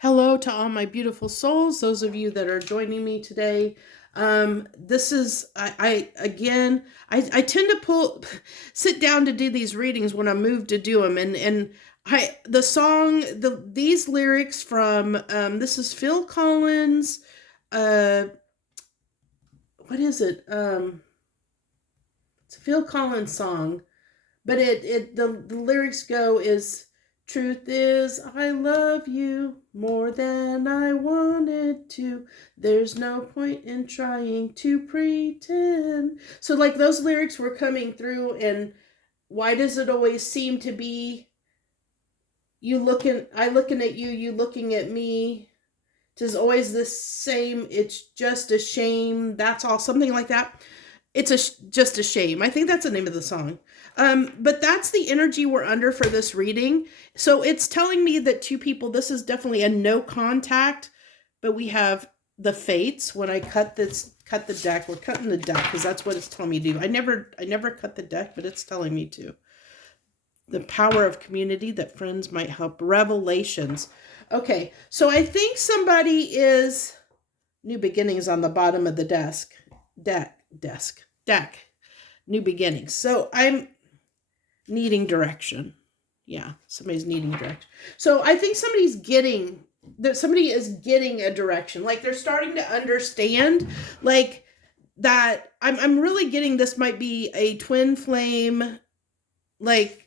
Hello to all my beautiful souls, those of you that are joining me today. This is, I tend to sit down to do these readings when I move to do them. These lyrics from, this is Phil Collins, uh, what is it? It's a Phil Collins song, but the lyrics go is, truth is, I love you more than I wanted to. There's no point in trying to pretend. So, like, those lyrics were coming through, and why does it always seem to be I looking at you, you looking at me? It's always the same. It's just a shame. That's all. Something like that. Just a shame. I think that's the name of the song. But that's the energy we're under for this reading. So it's telling me that two people, this is definitely a no contact, but we have the fates. When I cut the deck, we're cutting the deck because that's what it's telling me to do. I never cut the deck, but it's telling me to. The power of community, that friends might help. Revelations. Okay, so I think somebody is new beginnings on the bottom of the deck. New beginnings. So I'm needing direction. Yeah, somebody's needing direction. So I think somebody is getting a direction. Like, they're starting to understand, like, that I'm really getting this might be a twin flame, like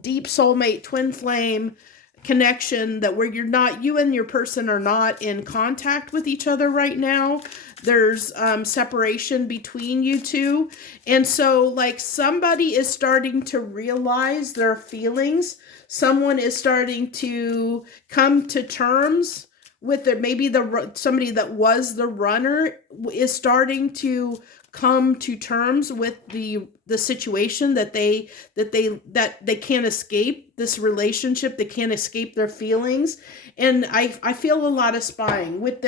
deep soulmate twin flame connection, that where you and your person are not in contact with each other right now. There's separation between you two. And so, like, somebody is starting to realize their feelings. Someone is starting to come to terms with it. Maybe somebody that was the runner is starting to come to terms with the situation that they can't escape this relationship. They can't escape their feelings. And I feel a lot of spying with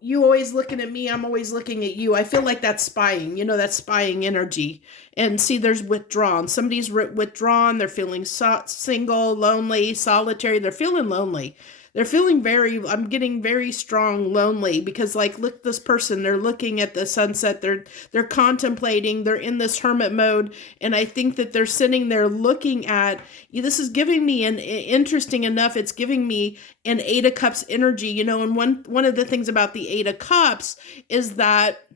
you always looking at me, I'm always looking at you. I feel like that's spying, that's spying energy. And see, there's withdrawn. Somebody's withdrawn. They're feeling single, lonely, solitary. They're feeling lonely. They're feeling I'm getting very strong lonely, because, like, look, this person, they're looking at the sunset. They're contemplating. They're in this hermit mode. And I think that they're sitting there looking at, this is giving me interesting enough. It's giving me an Eight of Cups energy, and one of the things about the Eight of Cups is that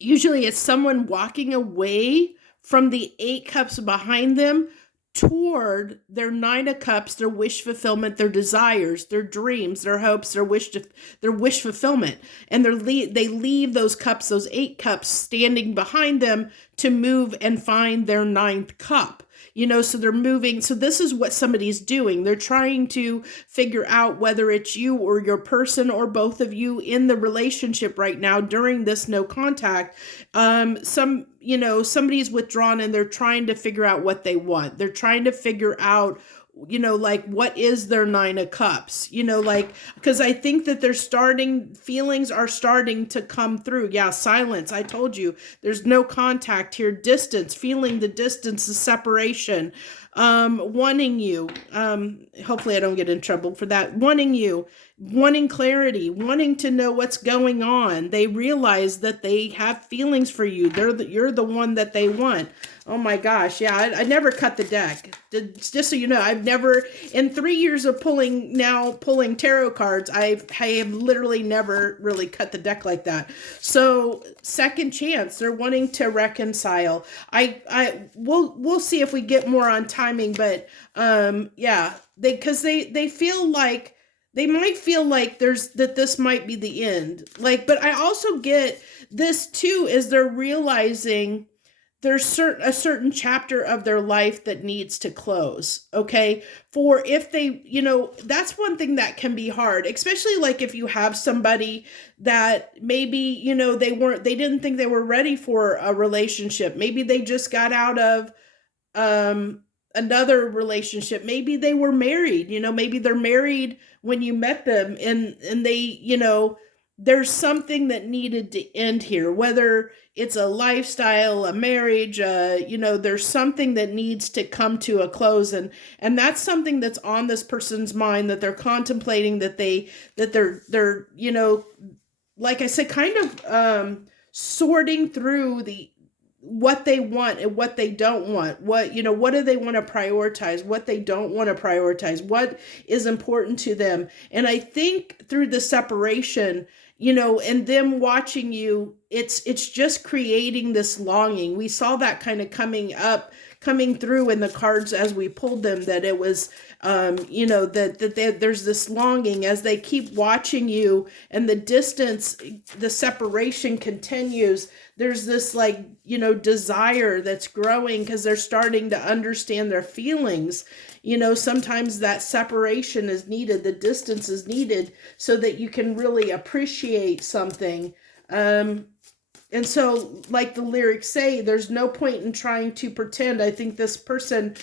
usually it's someone walking away from the Eight Cups behind them toward their Nine of Cups, their wish fulfillment, their desires, their dreams, their hopes, their wish fulfillment. And they leave those cups, those Eight Cups, standing behind them to move and find their ninth cup. So they're moving. So this is what somebody's doing. They're trying to figure out whether it's you or your person or both of you in the relationship right now during this no contact. Somebody's withdrawn and they're trying to figure out what they want. They're trying to figure out, like, what is their Nine of Cups, because I think that feelings are starting to come through. Yeah, silence. I told you, there's no contact here. Distance, feeling the distance, the separation, wanting you. Hopefully I don't get in trouble for that. Wanting you, wanting clarity, wanting to know what's going on. They realize that they have feelings for you. You're the one that they want. Oh my gosh. Yeah, I never cut the deck. Just so you know, I've never, in 3 years of pulling tarot cards, I have literally never really cut the deck like that. So, second chance, they're wanting to reconcile. We'll see if we get more on timing, but yeah, because they feel like, they might feel like this might be the end. Like, but I also get this too, is they're realizing there's a certain chapter of their life that needs to close. Okay. For if they, that's one thing that can be hard, especially like if you have somebody that maybe, they didn't think they were ready for a relationship. Maybe they just got out of, another relationship. Maybe they were married, maybe they're married when you met them, and they, there's something that needed to end here, whether it's a lifestyle, a marriage, there's something that needs to come to a close. And that's something that's on this person's mind, that they're contemplating, that they're like I said, kind of sorting through the what they want and what they don't want. What do they want to prioritize? What they don't want to prioritize? What is important to them? And I think through the separation, and them watching you, it's just creating this longing. We saw that kind of coming through in the cards as we pulled them, that it was there's this longing as they keep watching you, and the distance, the separation continues. There's this desire that's growing because they're starting to understand their feelings. Sometimes that separation is needed, the distance is needed, so that you can really appreciate something. And so, like the lyrics say, there's no point in trying to pretend. I think this person,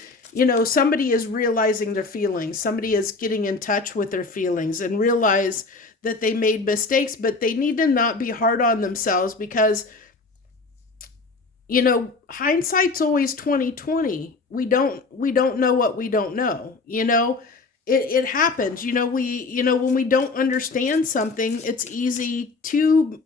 somebody is realizing their feelings. Somebody is getting in touch with their feelings and realize that they made mistakes, but they need to not be hard on themselves, because hindsight's always 2020. We don't know what we don't know. It happens. When we don't understand something, it's easy to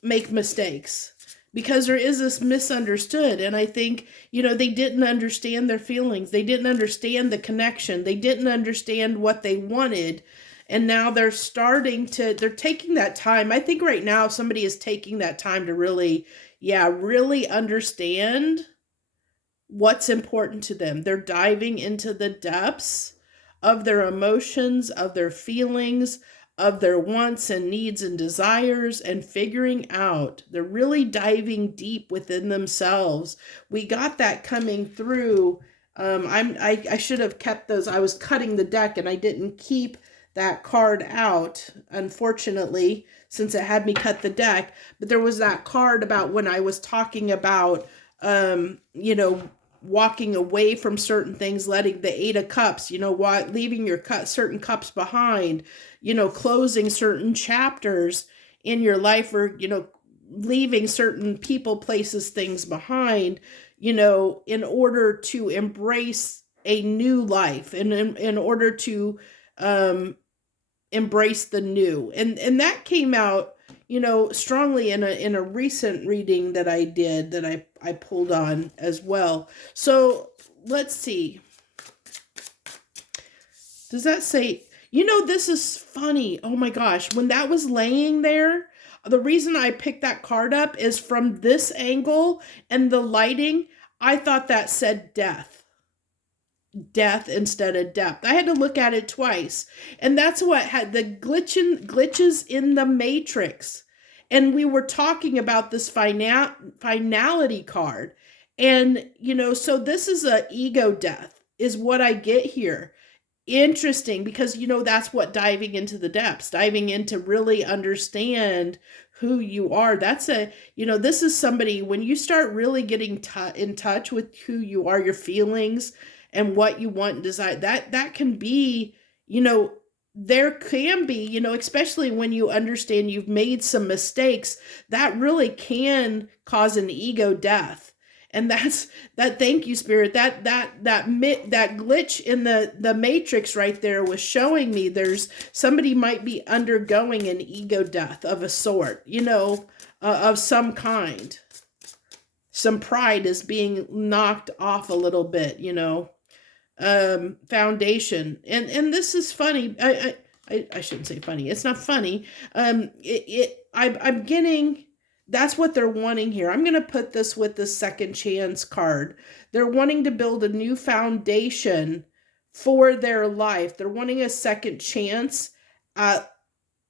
make mistakes, because there is this misunderstood. And I think, they didn't understand their feelings. They didn't understand the connection. They didn't understand what they wanted. And now they're taking that time. I think right now somebody is taking that time to really understand what's important to them. They're diving into the depths of their emotions, of their feelings, of their wants and needs and desires, and figuring out. They're really diving deep within themselves. We got that coming through. I should have kept those. I was cutting the deck and I didn't keep that card out, unfortunately, since it had me cut the deck. But there was that card about when I was talking about, walking away from certain things, letting the Eight of Cups, leaving your certain cups behind, closing certain chapters in your life, or, leaving certain people, places, things behind, in order to embrace a new life, and in order to embrace the new. And that came out, strongly in a recent reading that I did, that I pulled on as well. So let's see. Does that say, this is funny. Oh my gosh. When that was laying there, the reason I picked that card up is from this angle and the lighting, I thought that said death instead of depth. I had to look at it twice. And that's what had the glitches in the matrix. And we were talking about this finality card. And, so this is a ego death is what I get here. Interesting, because, that's what diving into the depths, diving into really understand who you are. That's this is somebody, when you start really getting in touch with who you are, your feelings, and what you want and desire, that can be, there can be, especially when you understand you've made some mistakes, that really can cause an ego death. And that's that. Thank you, Spirit. That glitch in the matrix right there was showing me there's somebody might be undergoing an ego death of a sort, of some kind. Some pride is being knocked off a little bit, foundation. And this is funny. I shouldn't say funny. It's not funny. I'm getting, that's what they're wanting here. I'm going to put this with the second chance card. They're wanting to build a new foundation for their life. They're wanting a second chance at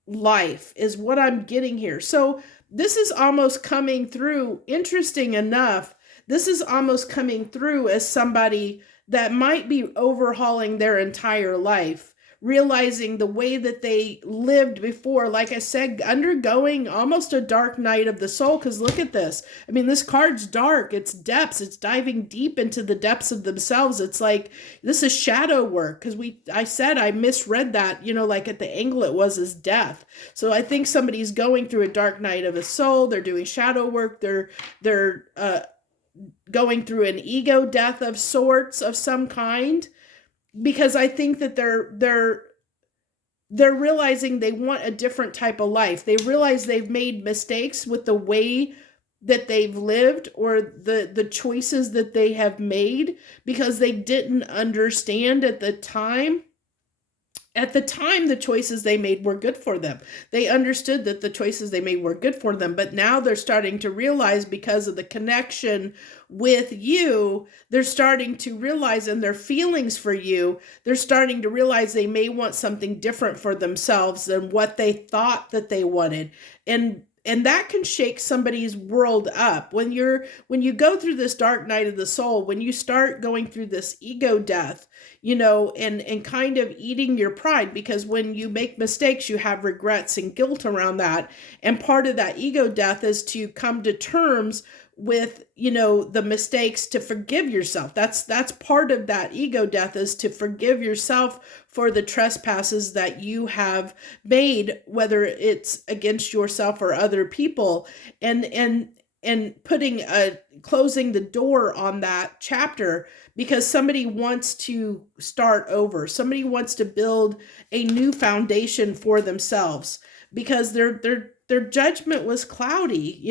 life is what I'm getting here. So this is almost coming through, interesting enough, this is almost coming through as somebody that might be overhauling their entire life, realizing the way that they lived before, like I said, undergoing almost a dark night of the soul. Because look at this. I mean, this card's dark. It's depths. It's diving deep into the depths of themselves. It's like, this is shadow work. Because I said I misread that, like at the angle it was as death. So I think somebody's going through a dark night of the soul. They're doing shadow work. They're going through an ego death of sorts, of some kind, because I think that they're realizing they want a different type of life. They realize they've made mistakes with the way that they've lived, or the choices that they have made, because they didn't understand at the time. At the time, the choices they made were good for them. They understood that the choices they made were good for them, but now they're starting to realize, because of the connection with you, they're starting to realize, and their feelings for you, they're starting to realize they may want something different for themselves than what they thought that they wanted. And that can shake somebody's world up. When you go through this dark night of the soul, when you start going through this ego death, and kind of eating your pride, because when you make mistakes, you have regrets and guilt around that. And part of that ego death is to come to terms with, the mistakes, to forgive yourself. That's part of that ego death, is to forgive yourself for the trespasses that you have made, whether it's against yourself or other people, and putting closing the door on that chapter, because somebody wants to start over. Somebody wants to build a new foundation for themselves, because their judgment was cloudy.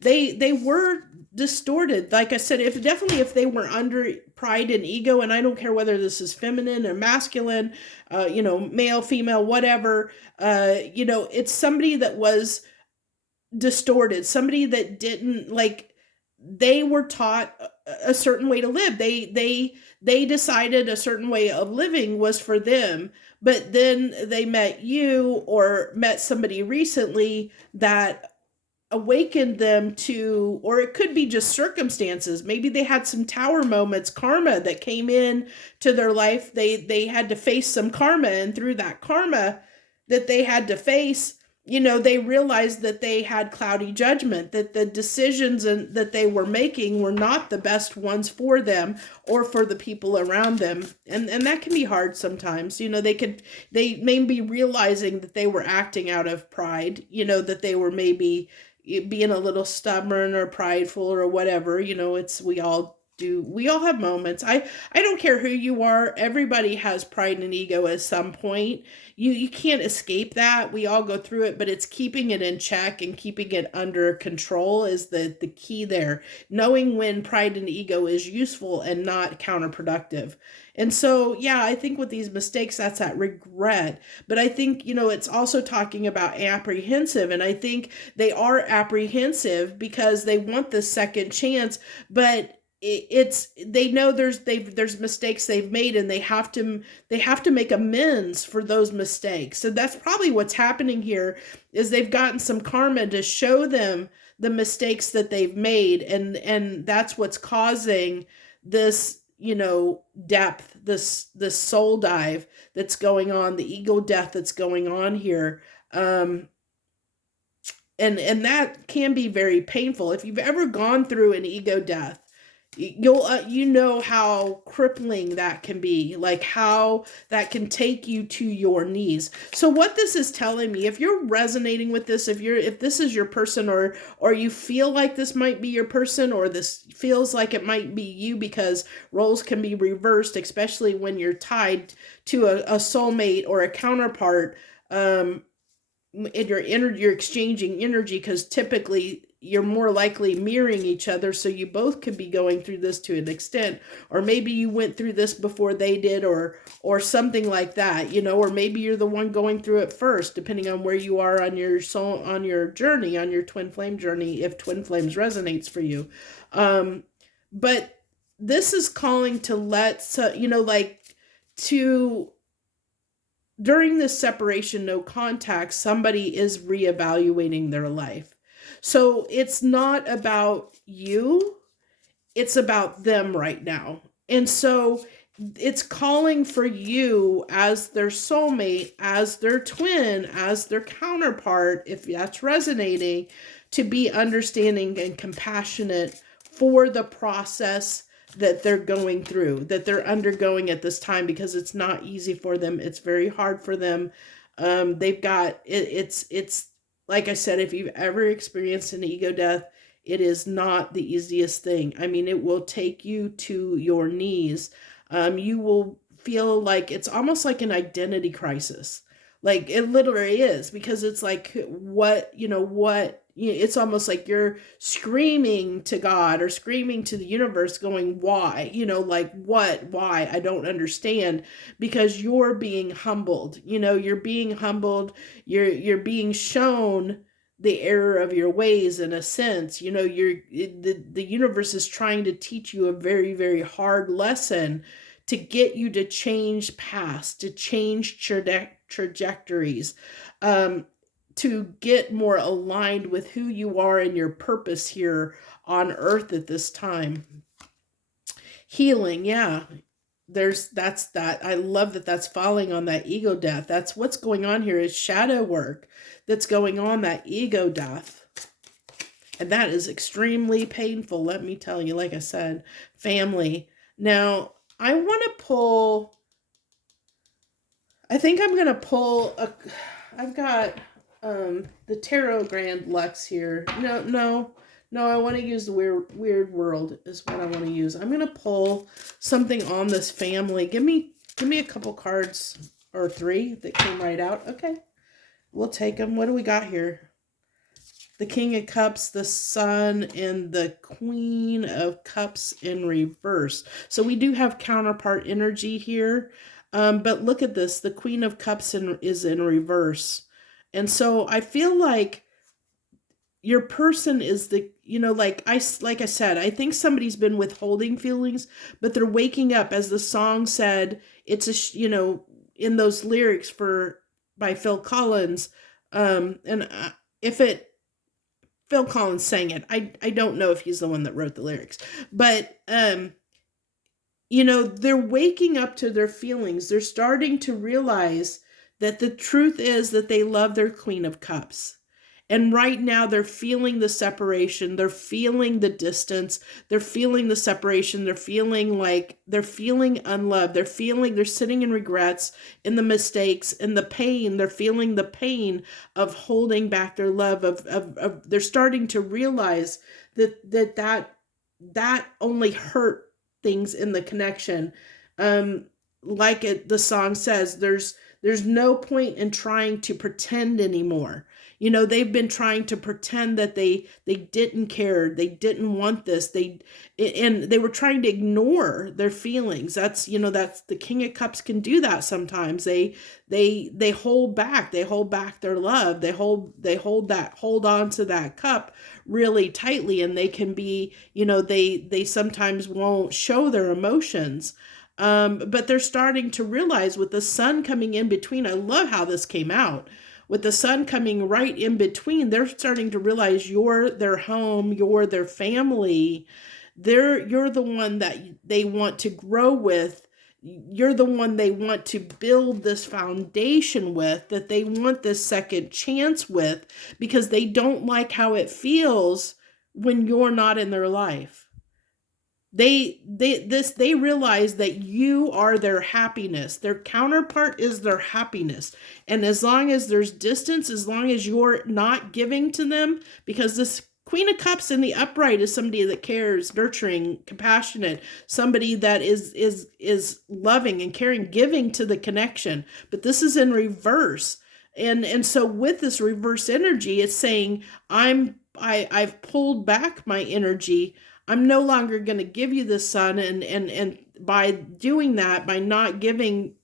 They were distorted. Like I said, if they were under pride and ego, and I don't care whether this is feminine or masculine, male, female, whatever, it's somebody that was distorted, somebody that didn't, like, they were taught a certain way to live. They decided a certain way of living was for them, but then they met you, or met somebody recently that awakened them to, or it could be just circumstances. Maybe they had some tower moments, karma that came in to their life. They had to face some karma, and through that karma that they had to face, they realized that they had cloudy judgment, that the decisions that they were making were not the best ones for them or for the people around them. And that can be hard sometimes. They may be realizing that they were acting out of pride, that they were maybe being a little stubborn or prideful or whatever. We all have moments. I don't care who you are. Everybody has pride and ego at some point. You can't escape that. We all go through it, but it's keeping it in check and keeping it under control is the key there. Knowing when pride and ego is useful and not counterproductive. And so, yeah, I think with these mistakes, that's that regret. But I think, it's also talking about apprehensive. And I think they are apprehensive because they want the second chance, but they know there's mistakes they've made, and they have to make amends for those mistakes. So that's probably what's happening here, is they've gotten some karma to show them the mistakes that they've made, and that's what's causing this depth, this soul dive that's going on, the ego death that's going on here. And that can be very painful. If you've ever gone through an ego death, you'll how crippling that can be, like how that can take you to your knees. So what this is telling me, if you're resonating with this, if this is your person, or you feel like this might be your person, or this feels like it might be you, because roles can be reversed, especially when you're tied to a soulmate or a counterpart. And you're exchanging energy, because typically you're more likely mirroring each other, so you both could be going through this to an extent, or maybe you went through this before they did, or something like that, or maybe you're the one going through it first, depending on where you are on your soul, on your journey, on your twin flame journey, if twin flames resonates for you. But this is calling to during this separation, no contact, somebody is reevaluating their life. So it's not about you, it's about them right now. And so it's calling for you as their soulmate, as their twin, as their counterpart, if that's resonating, to be understanding and compassionate for the process that they're going through, that they're undergoing at this time, because it's not easy for them. It's very hard for them. They've got it's like I said, if you've ever experienced an ego death, it is not the easiest thing. I mean, it will take you to your knees. You will feel like it's almost like an identity crisis. Like it literally is, because it's like, it's almost like you're screaming to God or screaming to the universe going, why? Like what? Why? I don't understand, because you're being humbled. You're being humbled. You're being shown the error of your ways, in a sense. The universe is trying to teach you a very, very hard lesson, to get you to change paths, to change trajectories, to get more aligned with who you are and your purpose here on earth at this time. Healing, yeah. That's that. I love that that's falling on that ego death. That's what's going on here, is shadow work that's going on, that ego death. And that is extremely painful, let me tell you. Like I said, family. Now, I want to pull, I think I'm going to pull I've got the Tarot Grand Lux here. No, I want to use the weird world is what I want to use. I'm going to pull something on this family. Give me a couple cards, or 3 that came right out. Okay. We'll take them. What do we got here? The King of Cups, the Sun, and the Queen of Cups in reverse. So we do have counterpart energy here. But look at this. The Queen of Cups is in reverse. And so I feel like your person is the, like I said, I think somebody's been withholding feelings, but they're waking up. As the song said, it's in those lyrics by Phil Collins. Phil Collins sang it. I don't know if he's the one that wrote the lyrics, but they're waking up to their feelings. They're starting to realize that the truth is that they love their Queen of Cups. And right now they're feeling the separation. They're feeling the distance. They're feeling the separation. They're feeling unloved. They're sitting in regrets, in the mistakes, in the pain. They're feeling the pain of holding back their love, they're starting to realize that only hurt things in the connection. The song says, there's no point in trying to pretend anymore. They've been trying to pretend that they didn't care, they didn't want this, and they were trying to ignore their feelings. That's the King of Cups can do that sometimes. They hold back their love. They hold on to that cup really tightly, and they can be, they sometimes won't show their emotions. But they're starting to realize, with the Sun coming in between, I love how this came out. With the Sun coming right in between, they're starting to realize you're their home, you're their family. You're the one that they want to grow with. You're the one they want to build this foundation with, that they want this second chance with, because they don't like how it feels when you're not in their life. They realize that you are their happiness. Their counterpart is their happiness. And as long as there's distance, as long as you're not giving to them, because this Queen of Cups in the upright is somebody that cares, nurturing, compassionate, somebody that is loving and caring, giving to the connection. But this is in reverse. And so with this reverse energy, it's saying, I've pulled back my energy. I'm no longer going to give you the Sun. And by doing that, by not giving,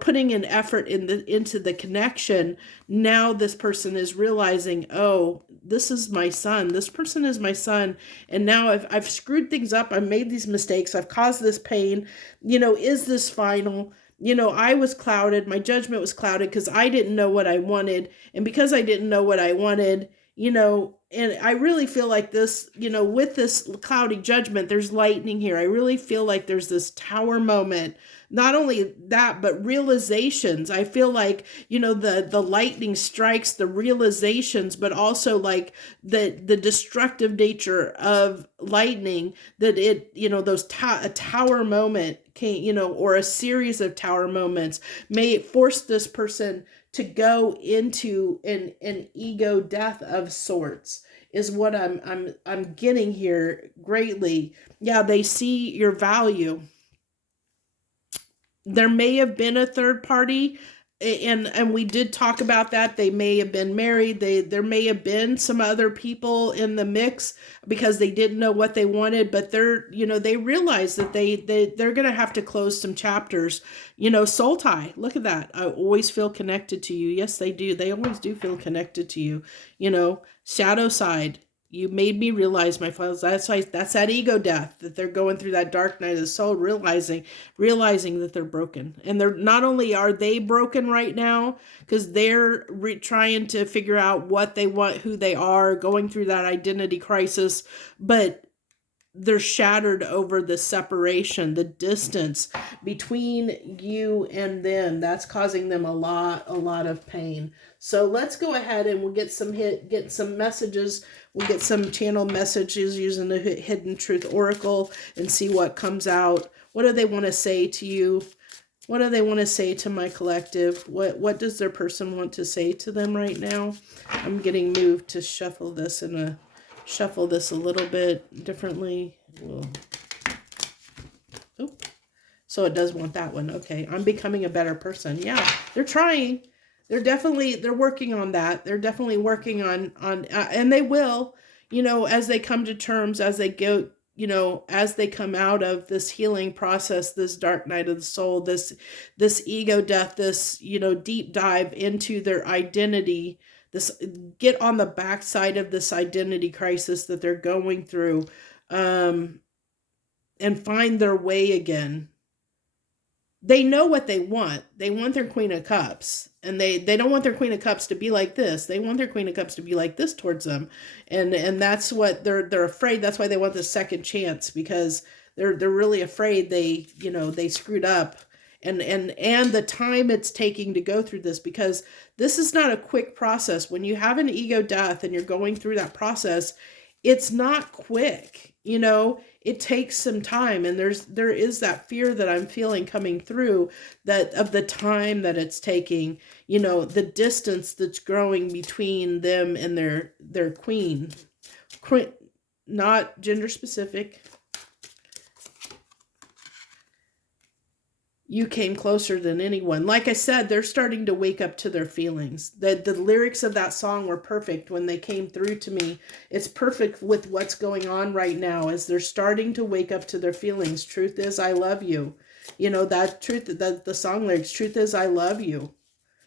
putting an effort into the connection, now this person is realizing, oh, this is my son. This person is my son. And now I've screwed things up. I've made these mistakes. I've caused this pain. Is this final? I was clouded. My judgment was clouded because I didn't know what I wanted. And because I didn't know what I wanted, and I really feel like this, with this cloudy judgment, there's lightning here. I really feel like there's this tower moment. Not only that, but realizations. I feel like, the lightning strikes the realizations, but also like the destructive nature of lightning, that it, those a tower moment can, or a series of tower moments may force this person to go into an ego death of sorts, is what I'm getting here greatly. Yeah, they see your value. There may have been a third party, and we did talk about that. They may have been married. There may have been some other people in the mix because they didn't know what they wanted, but they realize that they're going to have to close some chapters. Soul tie, look at that. I always feel connected to you. Yes, they do. They always do feel connected to you. Shadow side, you made me realize my flaws. That's that ego death, that they're going through that dark night of the soul, realizing that they're broken. And they're not only are they broken right now because they're trying to figure out what they want, who they are, going through that identity crisis, but they're shattered over the separation, the distance between you and them. That's causing them a lot of pain. So let's go ahead and we'll get some messages. We'll get some channel messages using the Hidden Truth Oracle and see what comes out. What do they want to say to you? What do they want to say to my collective? What does their person want to say to them right now? I'm getting moved to shuffle this a little bit differently. So it does want that one. Okay, I'm becoming a better person. Yeah, they're trying. They're working on that. They're definitely working on and they will, as they come to terms, as they go, as they come out of this healing process, this dark night of the soul, this ego death, this, deep dive into their identity, this get on the backside of this identity crisis that they're going through, and find their way again. They know what they want. They want their Queen of Cups, and they don't want their Queen of Cups to be like this. They want their Queen of Cups to be like this towards them, and that's what they're afraid. That's why they want the second chance, because they're really afraid they screwed up, and the time it's taking to go through this, because this is not a quick process. When you have an ego death and you're going through that process, it's not quick. It takes some time, and there is that fear that I'm feeling coming through, that of the time that it's taking, the distance that's growing between them and their queen, not gender specific. You came closer than anyone. Like I said, they're starting to wake up to their feelings. The lyrics of that song were perfect when they came through to me. It's perfect with what's going on right now, as they're starting to wake up to their feelings. Truth is, I love you. That truth, that the song lyrics, truth is, I love you.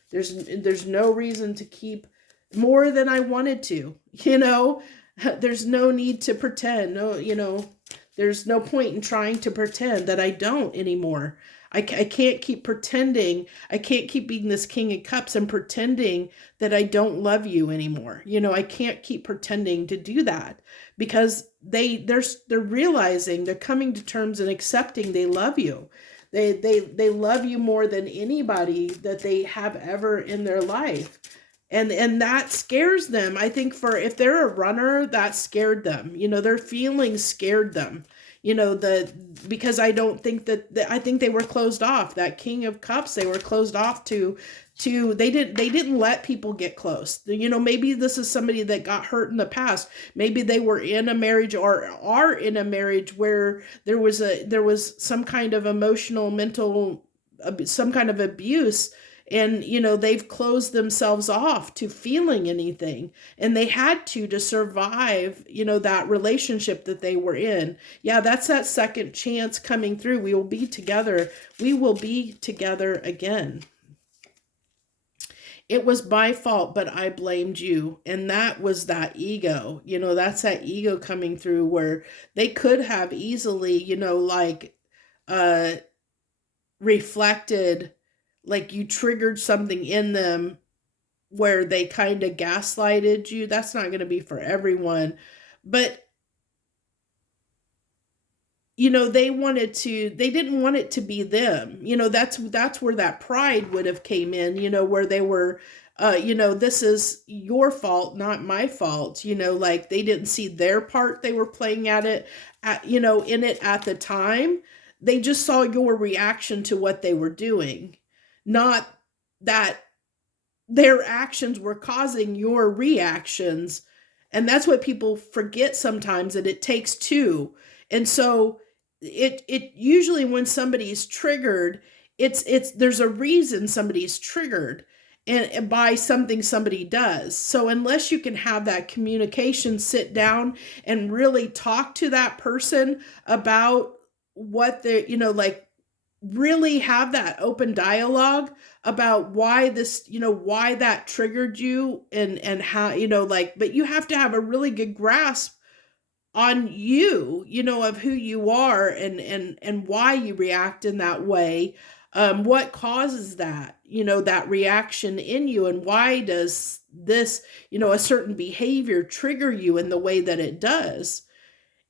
There's no reason to keep more than I wanted to. There's no need to pretend. No, there's no point in trying to pretend that I don't anymore. I can't keep pretending. I can't keep being this King of Cups and pretending that I don't love you anymore. I can't keep pretending to do that, because they're realizing, they're coming to terms and accepting they love you. They love you more than anybody that they have ever in their life. And that scares them. I think if they're a runner, that scared them. Their feelings scared them. Because I don't think I think they were closed off. That King of Cups, they were closed off to they didn't let people get close. Maybe this is somebody that got hurt in the past. Maybe they were in a marriage or are in a marriage where there was some kind of emotional, mental, some kind of abuse. And, they've closed themselves off to feeling anything. And they had to survive, that relationship that they were in. Yeah, that's that second chance coming through. We will be together. We will be together again. It was my fault, but I blamed you. And that was that ego. That's that ego coming through, where they could have easily, reflected, like you triggered something in them where they kind of gaslighted you. That's not going to be for everyone. But they didn't want it to be them. That's where that pride would have came in, where they were, this is your fault, not my fault. Like they didn't see their part. They were playing at it, in it at the time. They just saw your reaction to what they were doing, not that their actions were causing your reactions. And that's what people forget sometimes, that it takes two. And so it usually, when somebody's triggered, it's there's a reason somebody's triggered, and by something somebody does. So unless you can have that communication, sit down and really talk to that person about what they're, like really have that open dialogue about why this, why that triggered you, and how, like, but you have to have a really good grasp on you, of who you are, and why you react in that way. What causes that, that reaction in you, and why does this, a certain behavior trigger you in the way that it does.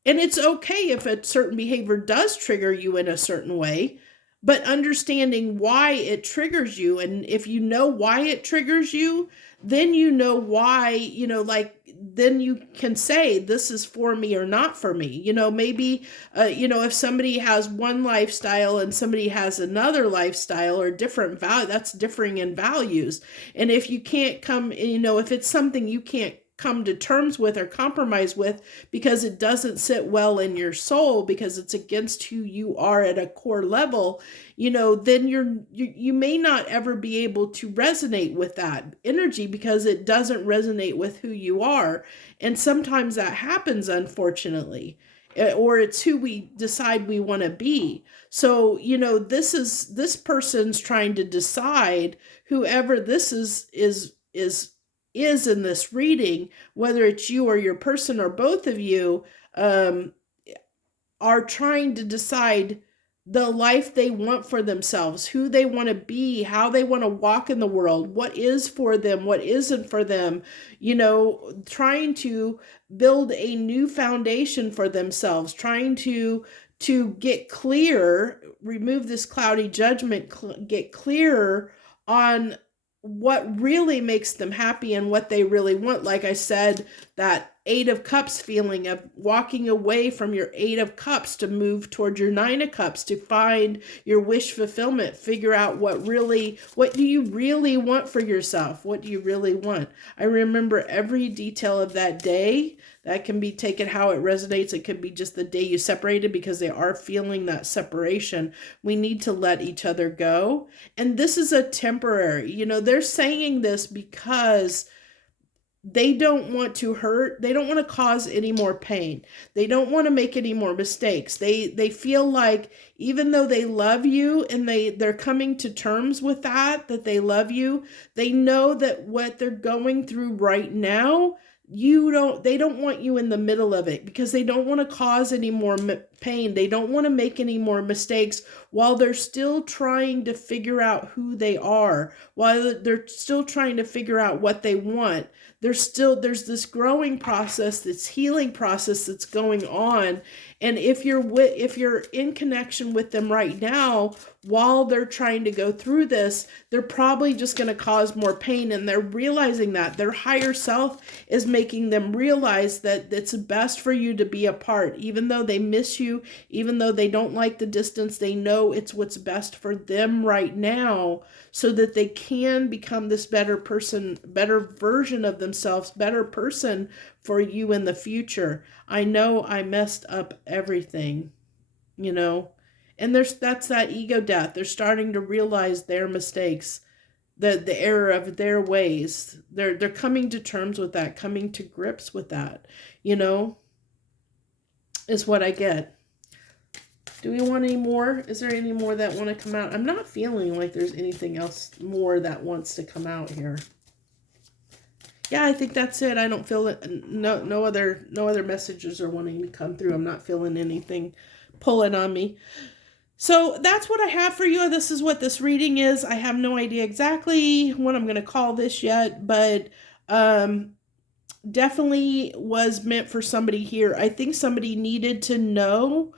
And it's okay if a certain behavior does trigger you in a certain way, but understanding why it triggers you. And if you know why it triggers you, then you know why, like, then you can say, this is for me or not for me. Maybe, if somebody has one lifestyle and somebody has another lifestyle or different value, that's differing in values. And if you can't come, if it's something you can't come to terms with or compromise with because it doesn't sit well in your soul, because it's against who you are at a core level, then you may not ever be able to resonate with that energy because it doesn't resonate with who you are. And sometimes that happens, unfortunately, or it's who we decide we want to be. So, this person's trying to decide, whoever this is in this reading, whether it's you or your person or both of you, are trying to decide the life they want for themselves, who they want to be, how they want to walk in the world, what is for them, what isn't for them, trying to build a new foundation for themselves, trying to get clear, remove this cloudy judgment, get clearer on what really makes them happy and what they really want. Like I said, that Eight of Cups feeling of walking away from your Eight of Cups to move toward your Nine of Cups, to find your wish fulfillment, figure out what do you really want for yourself? What do you really want? I remember every detail of that day. That can be taken how it resonates. It could be just the day you separated, because they are feeling that separation. We need to let each other go. And this is a temporary, they're saying this because they don't want to hurt. They don't want to cause any more pain. They don't want to make any more mistakes. They feel like, even though they love you and they're coming to terms with that they love you, they know that what they're going through right now, they don't want you in the middle of it, because they don't want to cause any more pain. They don't want to make any more mistakes while they're still trying to figure out who they are, while they're still trying to figure out what they want. There's this growing process, this healing process that's going on. And if you're in connection with them right now, while they're trying to go through this, they're probably just going to cause more pain. And they're realizing that their higher self is making them realize that it's best for you to be apart. Even though they miss you, even though they don't like the distance, they know it's what's best for them right now, so that they can become this better person, better version of themselves, better person for you in the future. I know I messed up everything, and that's that ego death. They're starting to realize their mistakes, the error of their ways. They're coming to terms with that, coming to grips with that, is what I get. Do we want any more? Is there any more that want to come out? I'm not feeling like there's anything else more that wants to come out here. Yeah, I think that's it. I don't feel it. No other messages are wanting to come through. I'm not feeling anything pulling on me. So that's what I have for you. This is what this reading is. I have no idea exactly what I'm going to call this yet, but um, definitely was meant for somebody here. I think somebody needed to know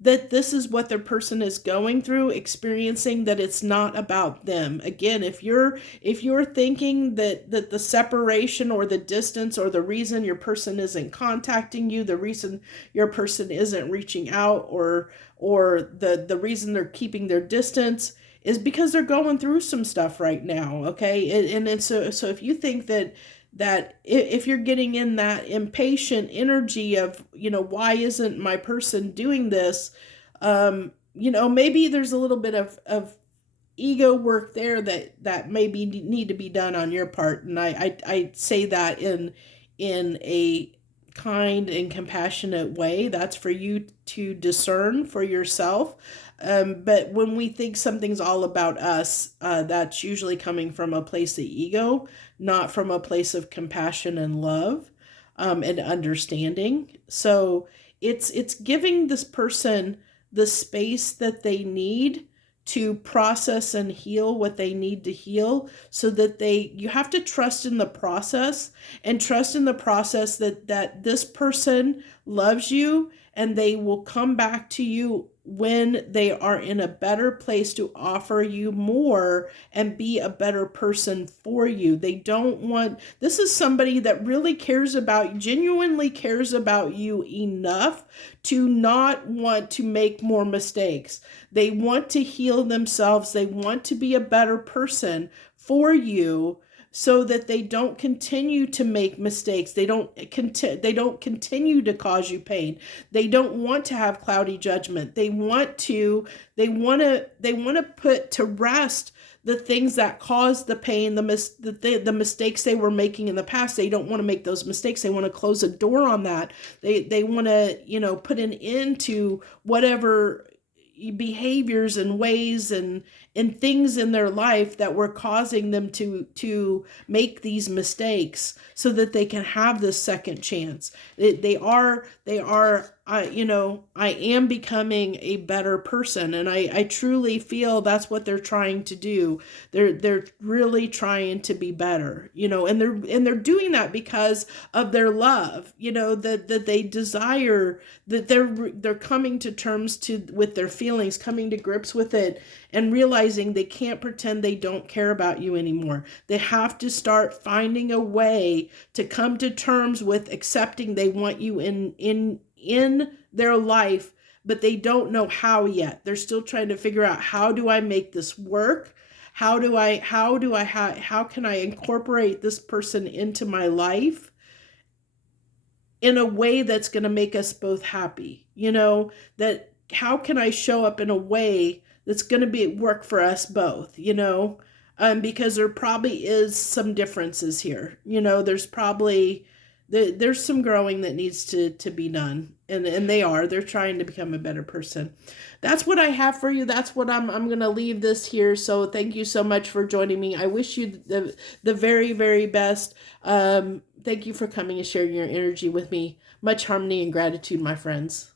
that this is what their person is going through, experiencing, that it's not about them. Again, if you're thinking that the separation or the distance or the reason your person isn't contacting you, the reason your person isn't reaching out, or the reason they're keeping their distance is because they're going through some stuff right now, okay? And so if you think that if you're getting in that impatient energy of, why isn't my person doing this, maybe there's a little bit of ego work there that maybe need to be done on your part. And I say that in a kind and compassionate way. That's for you to discern for yourself. But when we think something's all about us, that's usually coming from a place of ego, not from a place of compassion and love, and understanding. So it's giving this person the space that they need to process and heal what they need to heal, so that you have to trust in the process, and trust in the process that this person loves you, and they will come back to you when they are in a better place to offer you more and be a better person for you. They don't want, this is somebody that really cares about, genuinely cares about you enough to not want to make more mistakes. They want to heal themselves. They want to be a better person for you, so that they don't continue to make mistakes. They don't continue to cause you pain. They don't want to have cloudy judgment. They want to put to rest the things that caused the pain, the mistakes they were making in the past. They don't want to make those mistakes. They want to close a door on that. They want to, put an end to whatever behaviors and ways and things in their life that were causing them to make these mistakes, so that they can have this second chance. I am becoming a better person, and I truly feel that's what they're trying to do. They're really trying to be better, and they're doing that because of their love, that they desire, that they're coming to terms with their feelings, coming to grips with it, and realizing they can't pretend they don't care about you anymore. They have to start finding a way to come to terms with accepting they want you in their life, but they don't know how yet. They're still trying to figure out, how do I make this work? How can I incorporate this person into my life in a way that's going to make us both happy? That how can I show up in a way that's going to be work for us both, because there probably is some differences here. There's probably there's some growing that needs to be done, and they're trying to become a better person. That's what I have for you. That's what I'm going to leave this here. So thank you so much for joining me. I wish you the very, very best. Thank you for coming and sharing your energy with me. Much harmony and gratitude, my friends.